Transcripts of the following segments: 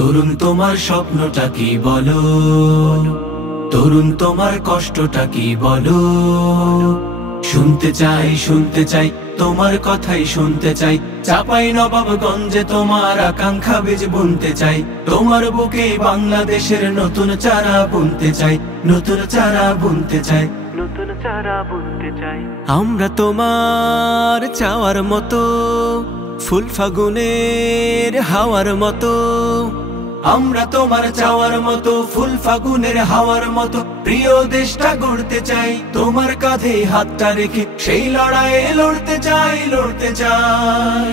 তরুণ তোমার স্বপ্নটা কি বলো, তরুণ তোমার কষ্টটা কি বলো। শুনতে চাই তোমার কথাই শুনতে চাই। চাপাই নবাবগঞ্জে তোমার আকাঙ্ক্ষা বীজ বুনতে চাই। তোমার বুকে বাংলাদেশের নতুন চারা বুনতে চাই, নতুন চারা বুনতে চাই, নতুন চারা বুনতে চাই। আমরা তোমার চাওয়ার মতো, ফুল ফাগুনের হাওয়ার মতো। আমরা তোমার চাওয়ার মতো, ফুল ফাগুনের হাওয়ার মতো। প্রিয় দেশটা গড়তে চাই, তোমার কাঁধে হাতটা রেখে সেই লড়াইয়ে লড়তে চাই, লড়তে চাই।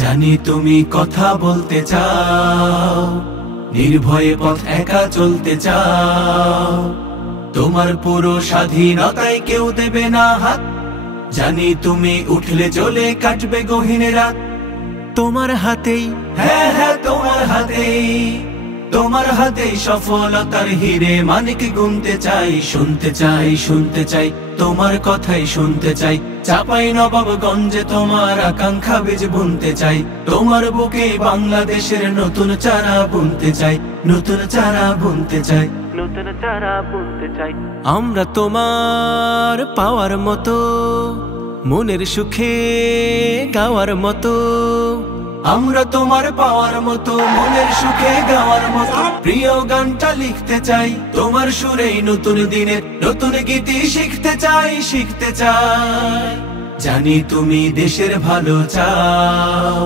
জানি তুমি কথা বলতে চাও, নির্ভয়ে পথ একা চলতে চাও। তোমার পুরো স্বাধীনতায় কেউ দেবে না হাত। জানি তুমি উঠলে চলে কাটবে গহীন রাত। তোমার হাতেই, হ্যাঁ হ্যাঁ তোমার হাতেই, তোমার হাতেই সফলতার হিরে মানিক গুনতে চাই। শুনতে চাই তোমার কথাই শুনতে চাই। চাপাই নবাবগঞ্জে তোমার আকাঙ্ক্ষা বীজ বুনতে চাই। তোমার বুকে বাংলাদেশের নতুন চারা বুনতে চাই, নতুন চারা বুনতে চাই, নতুন চারা বুনতে চাই। আমরা তোমার পাওয়ার মতো, মনের সুখে গাওয়ার মতো। আমরা তোমার পাওয়ার মতো, মনের সুখে গাওয়ার মতো। প্রিয় গানটা লিখতে চাই, তোমার সুরেই নতুন দিনের নতুন গীতি শিখতে চাই, শিখতে চাই। জানি তুমি দেশের ভালো চাও,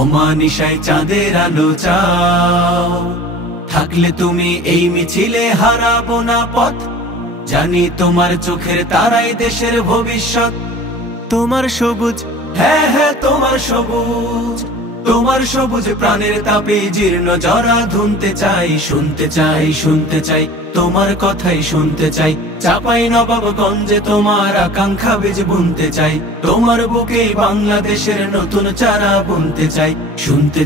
অমানিসায় চাঁদের আলো চাও। থাকলে তুমি এই মিছিলে হারাবো না পথ। জানি তোমার চোখের তারাই দেশের ভবিষ্যৎ। তোমার সবুজ, হ্যাঁ হ্যাঁ তোমার সবুজ, তোমার সবুজ প্রাণের তাপে জীর্ণ জরা ধুনতে চাই। শুনতে চাই তোমার কথাই শুনতে চাই। চাপাই নবাবগঞ্জে তোমার আকাঙ্ক্ষা বীজ বুনতে চাই। তোমার বুকে বাংলাদেশের নতুন চারা বুনতে চাই। শুনতে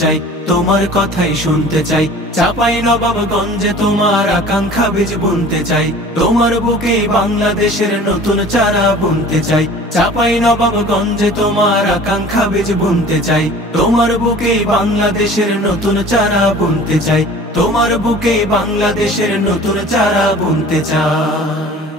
চাই তোমার কথাই শুনতে চাই। চাপাই নবাবগঞ্জে তোমার আকাঙ্ক্ষা বীজ বুনতে চাই। তোমার বুকে বাংলাদেশের নতুন চারা বুনতে চাই। চাপাই নবাবগঞ্জে তোমার আকাঙ্ক্ষা বীজ বুনতে চাই। তোমার বুকে বাংলাদেশের নতুন চারা বুনতে চাই। তোমার বুকে বাংলাদেশের নতুন চারা বুনতে চাই।